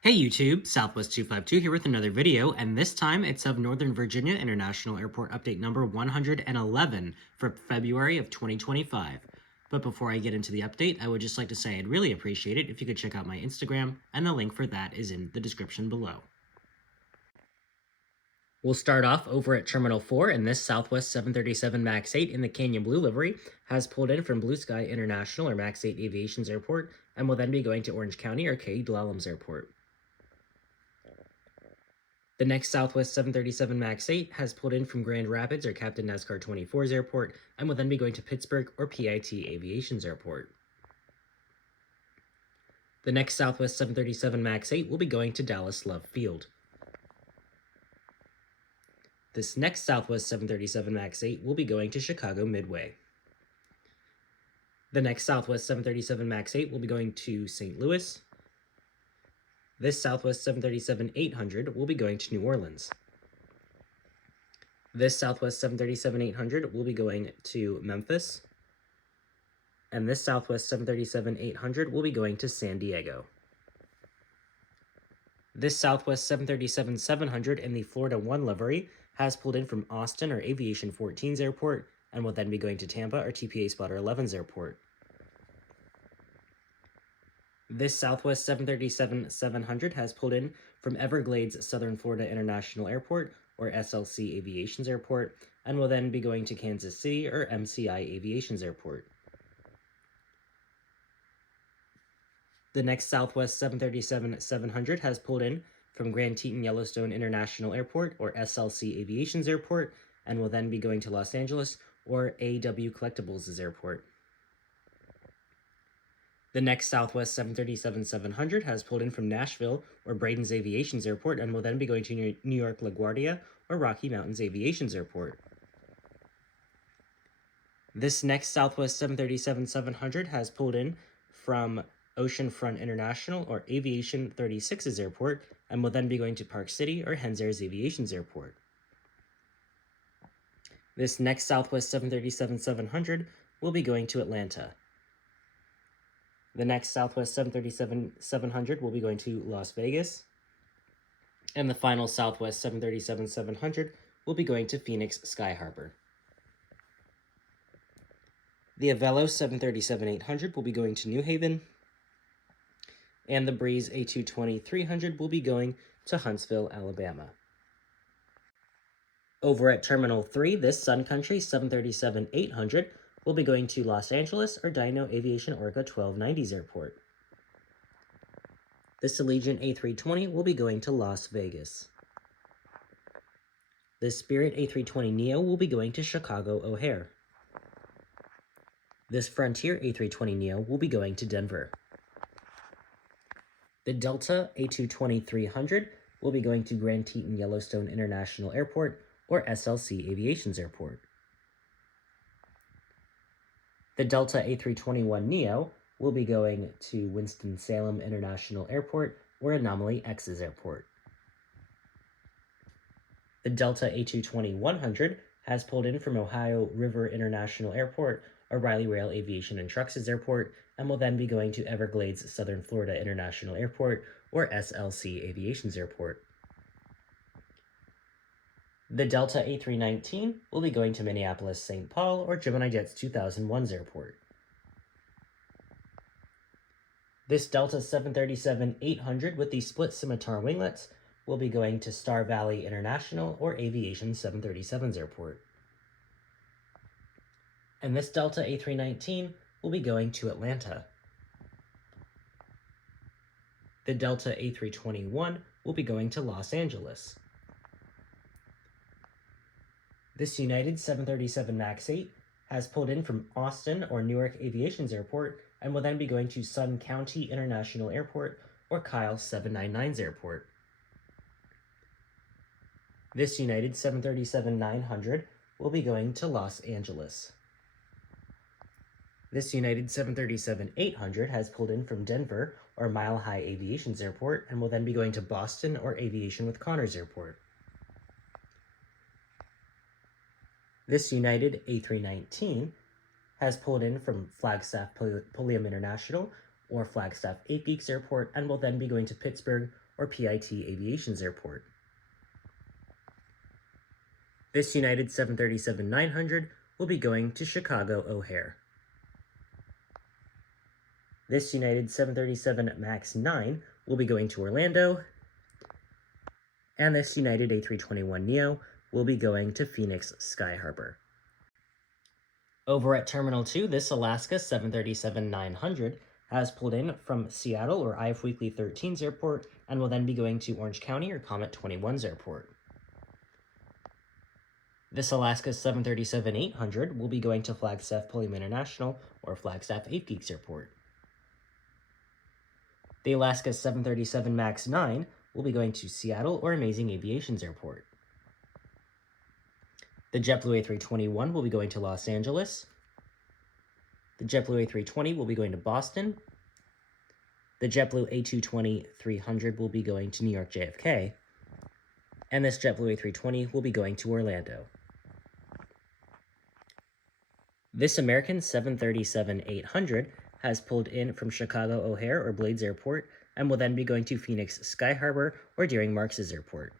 Hey YouTube, Southwest 252 here with another video, and this time it's of Northern Virginia International Airport update number 111 for February of 2025. But before I get into the update, I would just like to say I'd really appreciate it if you could check out my Instagram, and the link for that is in the description below. We'll start off over at Terminal 4, and this Southwest 737 MAX 8 in the Canyon Blue livery has pulled in from Blue Sky International or MAX 8 Aviation's airport, and will then be going to Orange County or K.E. Airport. The next Southwest 737 MAX 8 has pulled in from Grand Rapids or Captain NASCAR 24's airport and will then be going to Pittsburgh or PIT Aviation's airport. The next Southwest 737 MAX 8 will be going to Dallas Love Field. This next Southwest 737 MAX 8 will be going to Chicago Midway. The next Southwest 737 MAX 8 will be going to St. Louis. This Southwest 737-800 will be going to New Orleans. This Southwest 737-800 will be going to Memphis. And this Southwest 737-800 will be going to San Diego. This Southwest 737-700 in the Florida 1 livery has pulled in from Austin or Aviation 14's airport and will then be going to Tampa or TPA Spotter 11's airport. This Southwest 737-700 has pulled in from Everglades Southern Florida International Airport or SLC Aviation's airport and will then be going to Kansas City or MCI Aviation's airport. The next Southwest 737-700 has pulled in from Grand Teton Yellowstone International Airport or SLC Aviation's airport and will then be going to Los Angeles or AW Collectibles' airport. The next Southwest 737-700 has pulled in from Nashville or Braden's Aviation's airport and will then be going to New York LaGuardia or Rocky Mountains Aviation's airport. This next Southwest 737-700 has pulled in from Oceanfront International or Aviation 36's airport and will then be going to Park City or Henzair's Aviation's airport. This next Southwest 737-700 will be going to Atlanta. The next Southwest 737-700 will be going to Las Vegas. And the final Southwest 737-700 will be going to Phoenix Sky Harbor. The Avelo 737-800 will be going to New Haven. And the Breeze A220-300 will be going to Huntsville, Alabama. Over at Terminal 3, this Sun Country 737-800 will be going to Los Angeles or Dino Aviation Orca 1290's airport. This Allegiant A320 will be going to Las Vegas. This Spirit A320neo will be going to Chicago O'Hare. This Frontier A320neo will be going to Denver. The Delta A220-300 will be going to Grand Teton Yellowstone International Airport or SLC Aviation's airport. The Delta A321neo will be going to Winston-Salem International Airport or Anomaly X's airport. The Delta A220-100 has pulled in from Ohio River International Airport or Riley Rail Aviation and Trucks' airport and will then be going to Everglades Southern Florida International Airport or SLC Aviation's airport. The Delta A319 will be going to Minneapolis-St. Paul or Gemini Jets 2001's airport. This Delta 737-800 with the split scimitar winglets will be going to Star Valley International or Aviation 737's airport. And this Delta A319 will be going to Atlanta. The Delta A321 will be going to Los Angeles. This United 737 MAX 8 has pulled in from Austin or Newark Aviation's airport and will then be going to Sun County International Airport or Kyle 799's airport. This United 737-900 will be going to Los Angeles. This United 737-800 has pulled in from Denver or Mile High Aviation's airport and will then be going to Boston or Aviation with Connors Airport. This United A319 has pulled in from Flagstaff Pulliam International or Flagstaff 8 Geeks Airport and will then be going to Pittsburgh or PIT Aviation's airport. This United 737-900 will be going to Chicago O'Hare. This United 737 MAX 9 will be going to Orlando, and this United A321neo will be going to Phoenix Sky Harbor. Over at Terminal 2, this Alaska 737-900 has pulled in from Seattle or IF Weekly 13's airport and will then be going to Orange County or Comet 21's airport. This Alaska 737-800 will be going to Flagstaff Pulliam International or Flagstaff 8 Geeks Airport. The Alaska 737 MAX 9 will be going to Seattle or Amazing Aviation's airport. The JetBlue A321 will be going to Los Angeles. The JetBlue A320 will be going to Boston. The JetBlue A220-300 will be going to New York JFK. And this JetBlue A320 will be going to Orlando. This American 737-800 has pulled in from Chicago O'Hare or Blades Airport and will then be going to Phoenix Sky Harbor or Deering Marks' airport.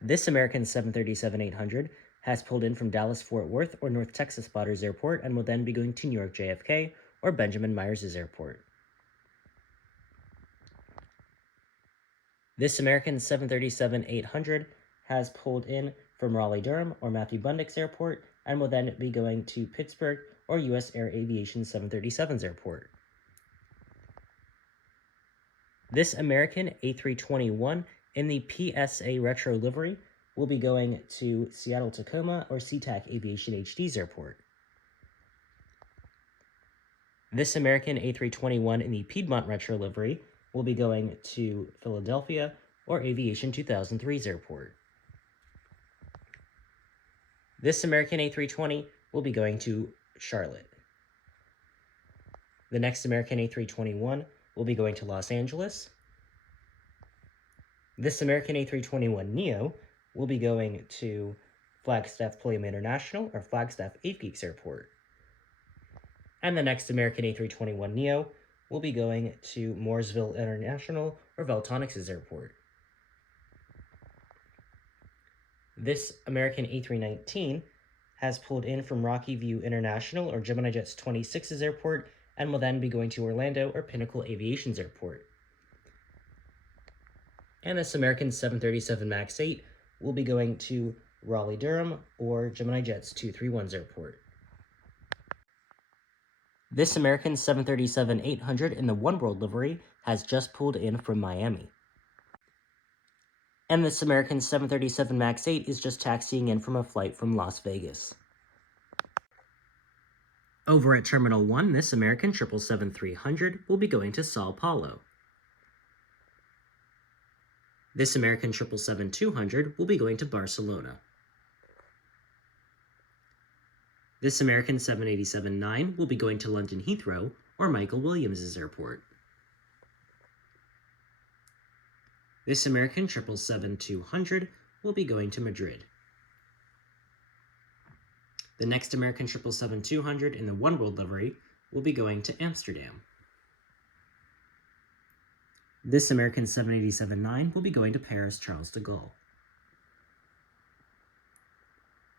This American 737-800 has pulled in from Dallas-Fort Worth or North Texas Spotters Airport and will then be going to New York JFK or Benjamin Myers' airport. This American 737-800 has pulled in from Raleigh-Durham or Matthew Bundick's airport and will then be going to Pittsburgh or U.S. Air Aviation 737's airport. This American A321 in the PSA Retro livery will be going to Seattle-Tacoma or SeaTac Aviation HD's airport. This American A321 in the Piedmont Retro livery will be going to Philadelphia or Aviation 2003's airport. This American A320 will be going to Charlotte. The next American A321 will be going to Los Angeles. This American A321neo will be going to Flagstaff Pulliam International or Flagstaff 8 Geeks Airport. And the next American A321neo will be going to Mooresville International or Veltonics' airport. This American A319 has pulled in from Rocky View International or Gemini Jets 26's airport and will then be going to Orlando or Pinnacle Aviation's airport. And this American 737 MAX 8 will be going to Raleigh-Durham or Gemini Jets 231's airport. This American 737-800 in the One World livery has just pulled in from Miami. And this American 737 MAX 8 is just taxiing in from a flight from Las Vegas. Over at Terminal 1, this American 777-300 will be going to Sao Paulo. This American 777-200 will be going to Barcelona. This American 787-9 will be going to London Heathrow or Michael Williams' airport. This American 777-200 will be going to Madrid. The next American 777-200 in the One World livery will be going to Amsterdam. This American 787-9 will be going to Paris Charles de Gaulle.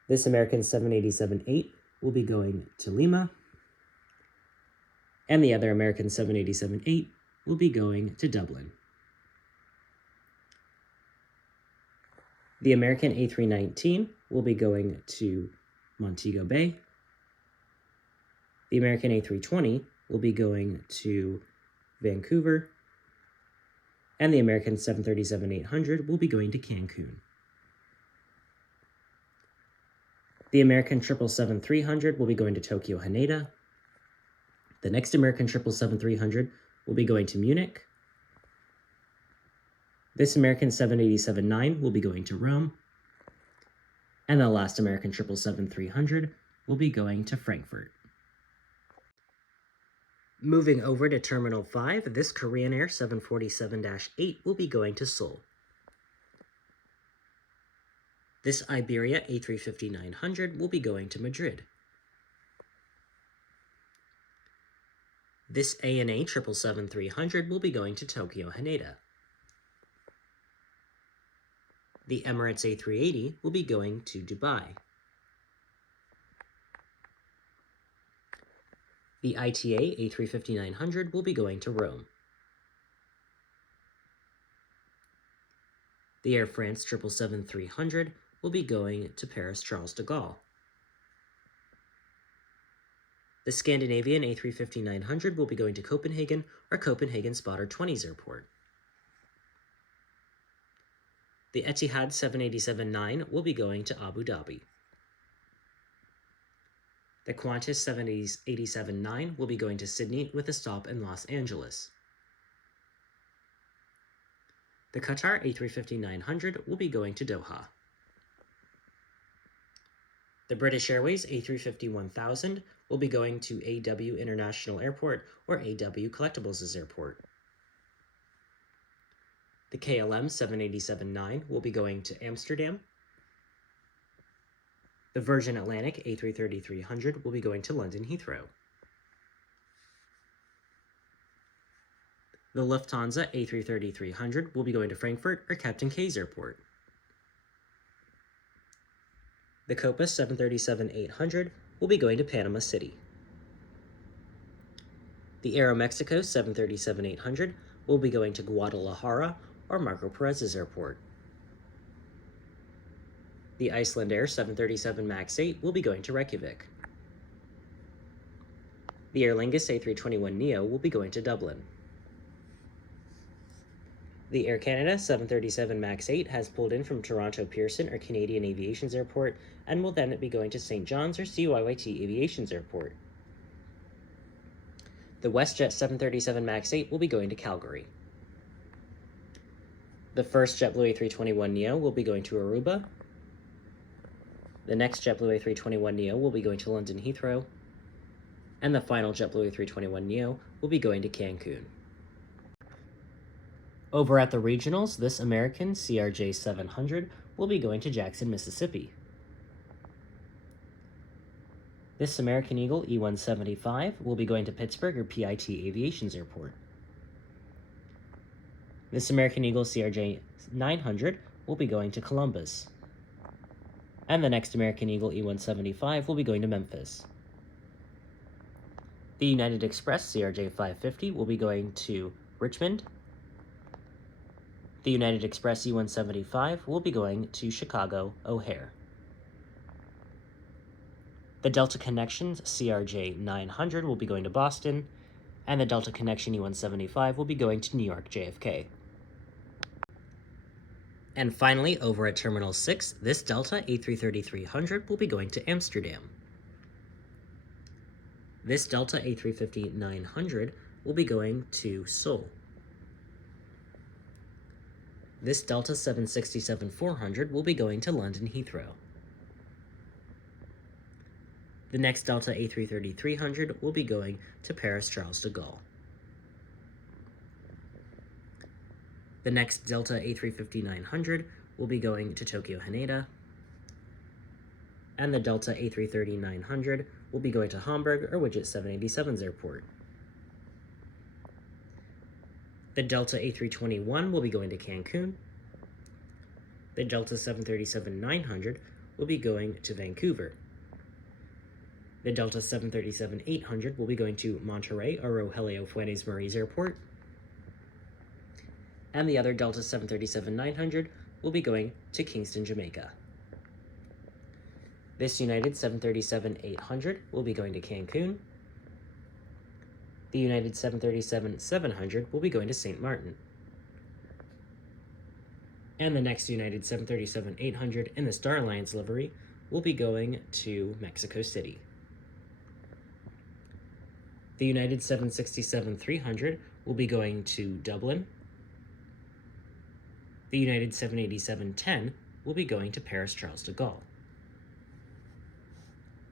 This American 787-8 will be going to Lima. And the other American 787-8 will be going to Dublin. The American A319 will be going to Montego Bay. The American A320 will be going to Vancouver. And the American 737-800 will be going to Cancun. The American 777-300 will be going to Tokyo Haneda. The next American 777-300 will be going to Munich. This American 787-9 will be going to Rome. And the last American 777-300 will be going to Frankfurt. Moving over to Terminal 5, this Korean Air 747-8 will be going to Seoul. This Iberia A350-900 will be going to Madrid. This ANA 777-300 will be going to Tokyo Haneda. The Emirates A380 will be going to Dubai. The ITA A350-900 will be going to Rome. The Air France 777-300 will be going to Paris Charles de Gaulle. The Scandinavian A350-900 will be going to Copenhagen or Copenhagen Spotter 20's airport. The Etihad 787-9 will be going to Abu Dhabi. The Qantas 787-9 will be going to Sydney with a stop in Los Angeles. The Qatar A350-900 will be going to Doha. The British Airways A350-1000 will be going to AW International Airport or AW Collectibles' airport. The KLM 787-9 will be going to Amsterdam. The Virgin Atlantic A330-300 will be going to London Heathrow. The Lufthansa A330-300 will be going to Frankfurt or Captain K's airport. The Copa 737-800 will be going to Panama City. The Aeromexico 737-800 will be going to Guadalajara or Marco Perez's airport. The Icelandair 737 MAX 8 will be going to Reykjavik. The Aer Lingus A321neo will be going to Dublin. The Air Canada 737 MAX 8 has pulled in from Toronto Pearson or Canadian Aviation's airport and will then be going to St. John's or CYYT Aviation's airport. The WestJet 737 MAX 8 will be going to Calgary. The first JetBlue A321neo will be going to Aruba. The next JetBlue A321neo will be going to London Heathrow. And the final JetBlue A321neo will be going to Cancun. Over at the regionals, this American CRJ 700 will be going to Jackson, Mississippi. This American Eagle E175 will be going to Pittsburgh or PIT Aviation's airport. This American Eagle CRJ 900 will be going to Columbus. And the next American Eagle E175 will be going to Memphis. The United Express CRJ 550 will be going to Richmond. The United Express E175 will be going to Chicago O'Hare. The Delta Connections CRJ 900 will be going to Boston, and the Delta Connection E175 will be going to New York JFK. And finally, over at Terminal 6, this Delta A330-300 will be going to Amsterdam. This Delta A350-900 will be going to Seoul. This Delta 767-400 will be going to London Heathrow. The next Delta A330-300 will be going to Paris Charles de Gaulle. The next Delta A350-900 will be going to Tokyo Haneda. And the Delta A330-900 will be going to Hamburg or Widget 787's airport. The Delta A321 will be going to Cancun. The Delta 737-900 will be going to Vancouver. The Delta 737-800 will be going to Monterrey or Rogelio Funes Mori's airport. And the other Delta 737-900 will be going to Kingston, Jamaica. This United 737-800 will be going to Cancun. The United 737-700 will be going to St. Martin. And the next United 737-800 in the Star Alliance livery will be going to Mexico City. The United 767-300 will be going to Dublin. The United 787-10 will be going to Paris Charles de Gaulle.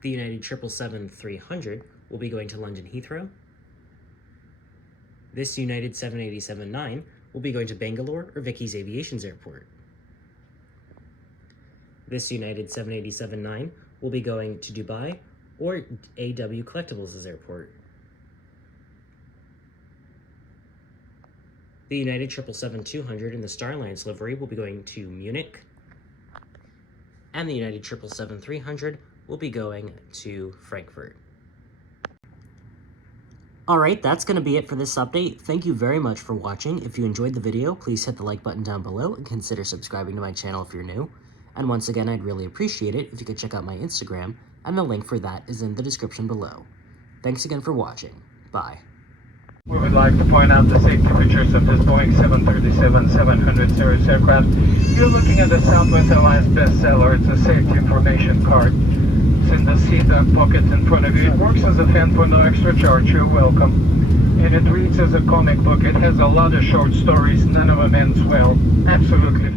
The United 777-300 will be going to London Heathrow. This United 787-9 will be going to Bangalore or Vicky's Aviation's airport. This United 787-9 will be going to Dubai or AW Collectibles' airport. The United 777-200 in the Star Alliance livery will be going to Munich, and the United 777-300 will be going to Frankfurt. Alright, that's going to be it for this update. Thank you very much for watching. If you enjoyed the video, please hit the like button down below and consider subscribing to my channel if you're new. And once again, I'd really appreciate it if you could check out my Instagram, and the link for that is in the description below. Thanks again for watching. Bye. We would like to point out the safety features of this Boeing 737-700 series aircraft. You're looking at the Southwest Airlines bestseller. It's a safety information card. It's in the seat and pocket in front of you. It works as a fan for no extra charge. You're welcome. And it reads as a comic book. It has a lot of short stories. None of them ends well. Absolutely.